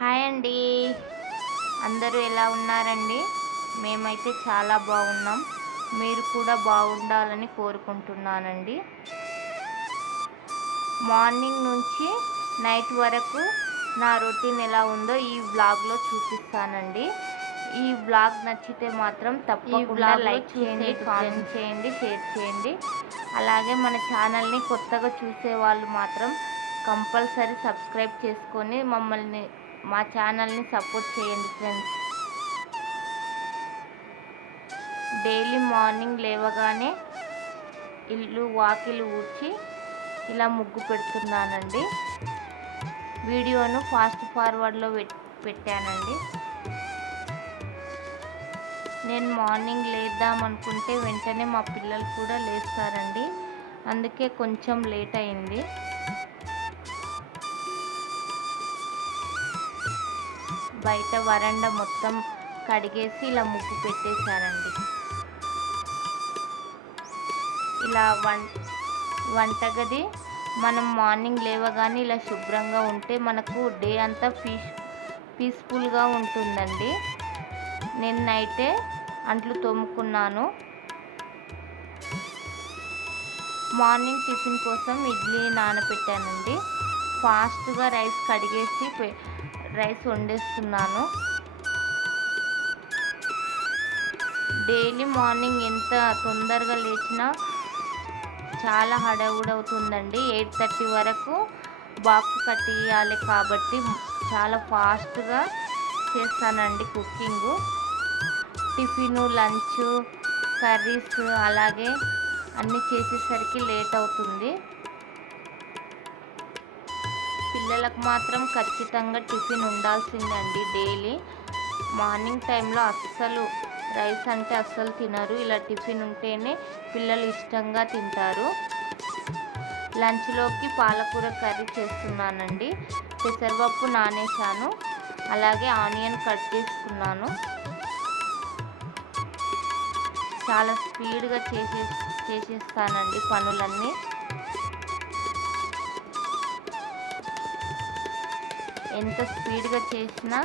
Hi అండి. అందరూ ఎలా ఉన్నారండి? మేమైతే చాలా బాగున్నాం. మీరు కూడా బాగుండాలని కోరుకుంటున్నానండి. మార్నింగ్ నుంచి నైట్ వరకు నా రొటీన్ ఎలా ఉందో ఈ వ్లాగ్లో చూపిస్తానండి. ఈ వ్లాగ్ నచ్చితే మాత్రం తప్పకుండా లైక్ చేయండి, కామెంట్ చేయండి, షేర్ చేయండి. అలాగే మన ఛానల్ని కొత్తగా చూసే వాళ్ళు మాత్రం కంపల్సరీ సబ్స్క్రైబ్ చేసుకొని మా ఛానల్ని సపోర్ట్ చేయండి ఫ్రెండ్స్. డైలీ మార్నింగ్ లేవగానే ఇల్లు వాకిలి ఊడ్చి ఇలా ముగ్గు పెడుతున్నానండి. వీడియోను ఫాస్ట్ ఫార్వర్డ్లో పెట్టానండి. నేను మార్నింగ్ లేద్దామనుకుంటే వెంటనే మా పిల్లలు కూడా లేస్తారండి. అందుకే కొంచెం లేట్ అయింది. బయట వరండా మొత్తం కడిగేసి ఇలా ముగ్గు పెట్టేశానండి. ఇలా వంటగది మనం మార్నింగ్ లేవగానే ఇలా శుభ్రంగా ఉంటే మనకు డే అంతా పీస్ఫుల్గా ఉంటుందండి. నేను నైటే అంట్లు తోముకున్నాను. మార్నింగ్ టిఫిన్ కోసం ఇడ్లీ నానబెట్టానండి. ఫాస్ట్గా రైస్ కడిగేసి రైస్ వండేస్తున్నాను. డైలీ మార్నింగ్ ఎంత తొందరగా లేచినా చాలా హడావుడవుతుందండి. 8:30 వరకు బాక్స్ కట్టియాలి కాబట్టి చాలా ఫాస్ట్గా చేస్తానండి కుకింగు. టిఫిను, లంచ్, కర్రీస్ అలాగే అన్నీ చేసేసరికి లేట్ అవుతుంది. పిల్లలకు మాత్రం ఖచ్చితంగా టిఫిన్ ఉండాల్సిందండి డైలీ. మార్నింగ్ టైంలో అస్సలు రైస్ అంటే అస్సలు తినరు. ఇలా టిఫిన్ ఉంటేనే పిల్లలు ఇష్టంగా తింటారు. లంచ్లోకి పాలకూర కర్రీ చేస్తున్నానండి. పెసరపప్పు నానేసాను, అలాగే ఆనియన్ కట్ చేసుకున్నాను. చాలా స్పీడ్గా చేసేస్తానండి పనులన్నీ. ఎంత స్పీడ్గా చేసినా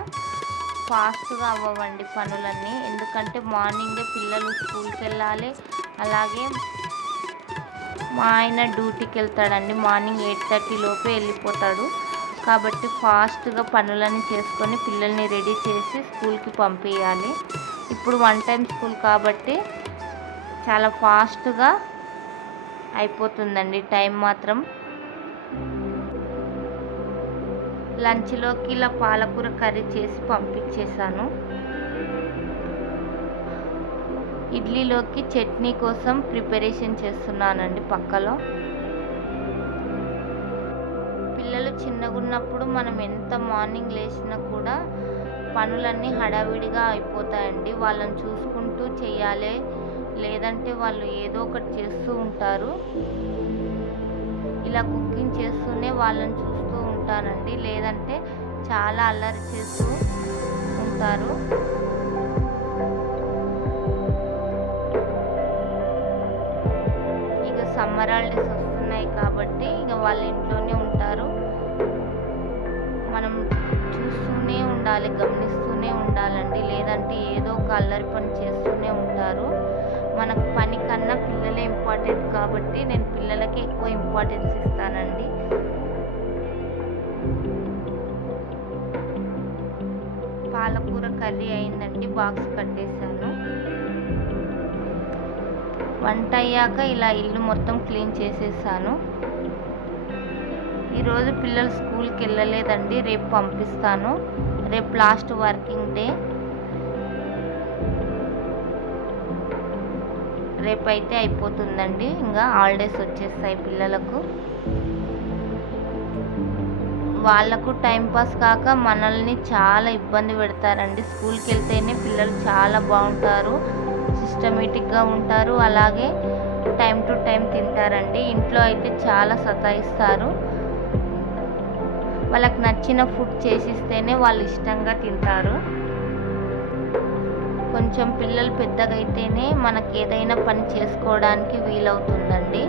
ఫాస్ట్గా అవ్వవండి పనులన్నీ. ఎందుకంటే మార్నింగే పిల్లలు స్కూల్కి వెళ్ళాలి. అలాగే మా ఆయన డ్యూటీకి వెళ్తాడండి. మార్నింగ్ 8:30 లోపే వెళ్ళిపోతాడు. కాబట్టి ఫాస్ట్గా పనులన్నీ చేసుకొని పిల్లల్ని రెడీ చేసి స్కూల్కి పంపించాలి. ఇప్పుడు 1 టైం స్కూల్ కాబట్టి చాలా ఫాస్ట్గా అయిపోతుందండి టైం మాత్రం. లంచ్లోకి ఇలా పాలకూర కర్రీ చేసి పంపించేశాను. ఇడ్లీలోకి చట్నీ కోసం ప్రిపరేషన్ చేస్తున్నానండి పక్కలో. పిల్లలు చిన్నగా ఉన్నప్పుడు మనం ఎంత మార్నింగ్ లేచినా కూడా పనులన్నీ హడావిడిగా అయిపోతాయండి. వాళ్ళని చూసుకుంటూ చేయాలి, లేదంటే వాళ్ళు ఏదో ఒకటి చేస్తూ ఉంటారు. ఇలా కుకింగ్ చేస్తూనే వాళ్ళని చూస్తూ ఉంటానండి, లేదంటే చాలా అల్లరి చేస్తూ ఉంటారు. ఇక సమ్మర్ హాలిడేస్ వస్తున్నాయి కాబట్టి ఇక వాళ్ళ ఇంట్లోనే ఉంటారు. మనం చూస్తూనే ఉండాలి, గమనిస్తూనే ఉండాలండి, లేదంటే ఏదో ఒక అల్లరి పని చేస్తూనే ఉంటారు. మనకు పని కన్నా పిల్లలే ఇంపార్టెంట్ కాబట్టి నేను పిల్లలకి ఎక్కువ ఇంపార్టెన్స్ ఇస్తానండి. పాలకూర కర్రీ అయిందండి, బాక్స్ కట్టేశాను. వంట అయ్యాక ఇలా ఇల్లు మొత్తం క్లీన్ చేసేసాను. ఈరోజు పిల్లలు స్కూల్కి వెళ్ళలేదండి, రేపు పంపిస్తాను. రేపు లాస్ట్ వర్కింగ్ డే. రేపైతే అయిపోతుందండి, ఇంకా హాలిడేస్ వచ్చేస్తాయి పిల్లలకు. వాళ్ళకు టైంపాస్ కాక మనల్ని చాలా ఇబ్బంది పెడతారండి. స్కూల్కి వెళ్తేనే పిల్లలు చాలా బాగుంటారు, సిస్టమేటిక్గా ఉంటారు, అలాగే టైం టు టైం తింటారండి. ఇంట్లో అయితే చాలా సతాయిస్తారు. వాళ్ళకి నచ్చిన ఫుడ్ చేసిస్తేనే వాళ్ళు ఇష్టంగా తింటారు. కొంచెం పిల్లలు పెద్దగా అయితేనే మనకి ఏదైనా పని చేసుకోవడానికి వీలవుతుందండి.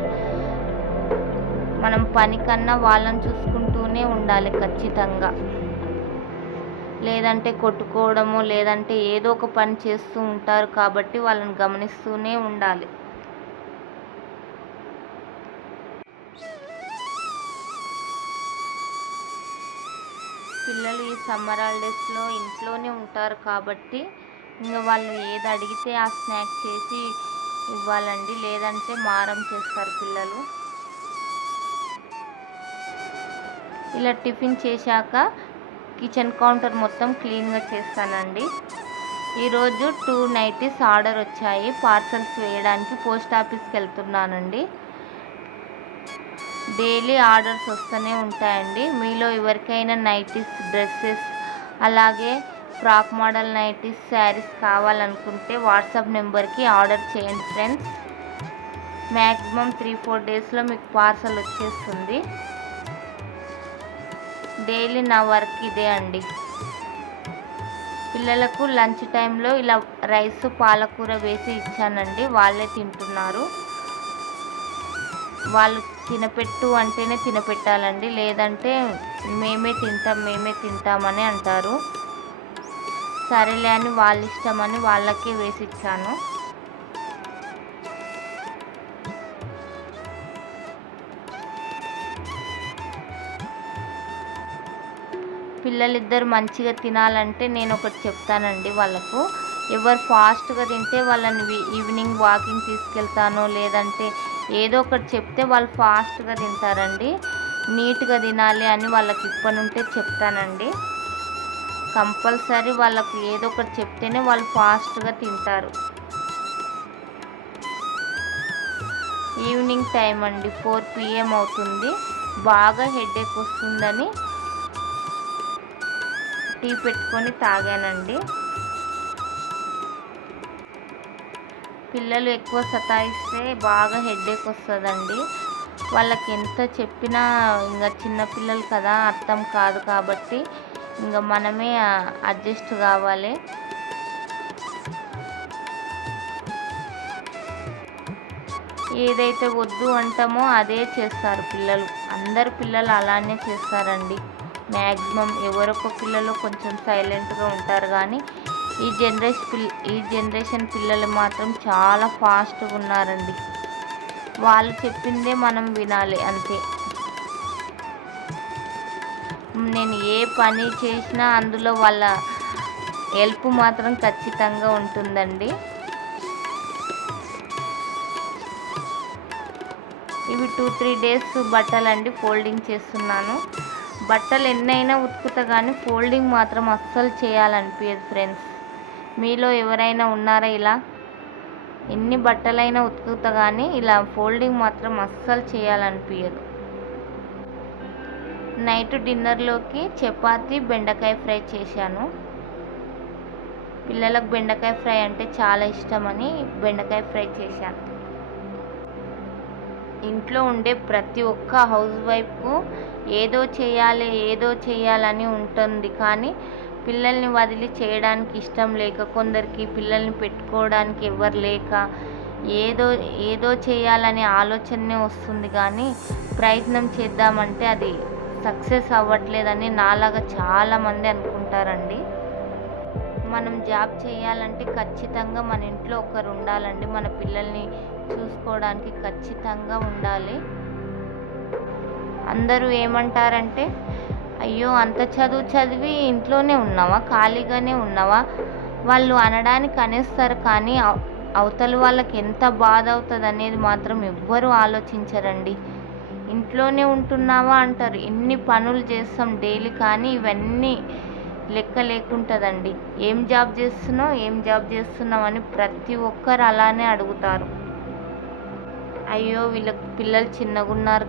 మనం పని కన్నా వాళ్ళని చూసుకుంటూనే ఉండాలి ఖచ్చితంగా. లేదంటే కొట్టుకోవడము, లేదంటే ఏదో ఒక పని చేస్తూ ఉంటారు కాబట్టి వాళ్ళని గమనిస్తూనే ఉండాలి. పిల్లలు ఈ సమ్మర్ హాలిడేస్లో ఇంట్లోనే ఉంటారు కాబట్టి ఇంకా వాళ్ళు ఏది అడిగితే ఆ స్నాక్ చేసి ఇవ్వాలండి, లేదంటే మారం చేస్తారు పిల్లలు. ఇలా టిఫిన్ చేశాక కిచెన్ కౌంటర్ మొత్తం క్లీన్గా చేస్తానండి. ఈరోజు 2 నైటీస్ ఆర్డర్ వచ్చాయి, పార్సల్స్ వేయడానికి పోస్ట్ ఆఫీస్కి వెళ్తున్నానండి. డైలీ ఆర్డర్స్ వస్తూనే ఉంటాయండి. మీలో ఎవరికైనా నైటీస్, డ్రెస్సెస్, అలాగే ఫ్రాక్ మోడల్ నైటీస్, శారీస్ కావాలనుకుంటే వాట్సాప్ నెంబర్కి ఆర్డర్ చేయండి ఫ్రెండ్స్. మ్యాక్సిమం 3-4 డేస్లో మీకు పార్సల్ వచ్చేస్తుంది. డైలీ నా వర్క్ ఇదే అండి. పిల్లలకు లంచ్ టైంలో ఇలా రైస్, పాలకూర వేసి ఇచ్చానండి, వాళ్ళే తింటున్నారు. వాళ్ళు తినపెట్టు అంటేనే తినపెట్టాలండి, లేదంటే మేమే తింటామని అంటారు. సరేలే అని వాళ్ళ ఇష్టమని వాళ్ళకే వేసి ఇచ్చాను. పిల్లలిద్దరు మంచిగా తినాలంటే నేను ఒకటి చెప్తానండి వాళ్ళకు. ఎవరు ఫాస్ట్గా తింటే వాళ్ళని ఈవినింగ్ వాకింగ్ తీసుకెళ్తాను, లేదంటే ఏదో ఒకటి చెప్తే వాళ్ళు ఫాస్ట్గా తింటారండి. నీట్గా తినాలి అని వాళ్ళకి ఇప్పటి చెప్తానండి. కంపల్సరీ వాళ్ళకు ఏదో ఒకటి చెప్తేనే వాళ్ళు ఫాస్ట్గా తింటారు. ఈవినింగ్ టైం అండి, 4 PM అవుతుంది. బాగా హెడేక్ వస్తుందని టీ పెట్టుకొని తాగానండి. పిల్లలు ఎక్కువ సతాయిస్తే బాగా హెడేక్ వస్తుందండి. వాళ్ళకి ఎంత చెప్పినా ఇంకా చిన్నపిల్లలు కదా, అర్థం కాదు కాబట్టి ఇంకా మనమే అడ్జస్ట్ కావాలి. ఏదైతే వద్దు అంటామో అదే చేస్తారు పిల్లలు. అందరు పిల్లలు అలానే చేస్తారండి. మ్యాక్సిమం ఎవరొక పిల్లలు కొంచెం సైలెంట్గా ఉంటారు, కానీ ఈ జనరేషన్ పిల్లలు మాత్రం చాలా ఫాస్ట్గా ఉన్నారండి. వాళ్ళు చెప్పిందే మనం వినాలి అంతే. నేను ఏ పని చేసినా అందులో వాళ్ళ హెల్ప్ మాత్రం ఖచ్చితంగా ఉంటుందండి. ఇవి 2-3 డేస్ బట్టలండి, ఫోల్డింగ్ చేస్తున్నాను. బట్టలు ఎన్నైనా ఉతుకుతా కానీ ఫోల్డింగ్ మాత్రం అస్సలు చేయాలనిపించదు ఫ్రెండ్స్. మీలో ఎవరైనా ఉన్నారా ఇలా? ఎన్ని బట్టలైనా ఉతుకుతా కానీ ఇలా ఫోల్డింగ్ మాత్రం అస్సలు చేయాలనిపించదు. నైట్ డిన్నర్లోకి చపాతీ, బెండకాయ ఫ్రై చేశాను. పిల్లలకు బెండకాయ ఫ్రై అంటే చాలా ఇష్టమని బెండకాయ ఫ్రై చేశాను. ఇంట్లో ఉండే ప్రతి ఒక్క హౌస్ వైఫ్కు ఏదో చేయాలని ఉంటుంది, కానీ పిల్లల్ని వదిలి చేయడానికి ఇష్టం లేక, కొందరికి పిల్లల్ని పెట్టుకోవడానికి ఎవరు లేక ఏదో చేయాలనే ఆలోచనే వస్తుంది, కానీ ప్రయత్నం చేద్దామంటే అది సక్సెస్ అవ్వట్లేదని నాలాగా చాలామంది అనుకుంటారండి. మనం జాబ్ చేయాలంటే ఖచ్చితంగా మన ఇంట్లో ఒకరు ఉండాలండి, మన పిల్లల్ని చూసుకోవడానికి ఖచ్చితంగా ఉండాలి. అందరూ ఏమంటారంటే, అయ్యో అంత చదివి ఇంట్లోనే ఉన్నావా, ఖాళీగానే ఉన్నావా, వాళ్ళు అనడానికి అనేస్తారు, కానీ అవతల వాళ్ళకి ఎంత బాధ అవుతుంది అనేది మాత్రం ఎవ్వరూ ఆలోచించరండి. ఇంట్లోనే ఉంటున్నావా అంటారు. ఎన్ని పనులు చేస్తాం డైలీ, కానీ ఇవన్నీ లెక్క లేకుంటుందండి. ఏం జాబ్ చేస్తున్నావు అని ప్రతి ఒక్కరు అలానే అడుగుతారు. అయ్యో వీళ్ళకి పిల్లలు చిన్నగున్నారు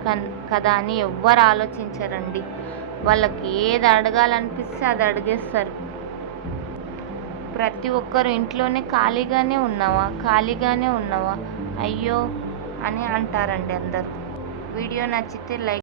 కదా అని ఎవ్వరు ఆలోచించరండి. వాళ్ళకి ఏది అడగాలనిపిస్తే అది అడిగేస్తారు. ప్రతి ఒక్కరు ఇంట్లోనే ఖాళీగానే ఉన్నావా అయ్యో అని అంటారండి అందరూ. వీడియో నచ్చితే లైక్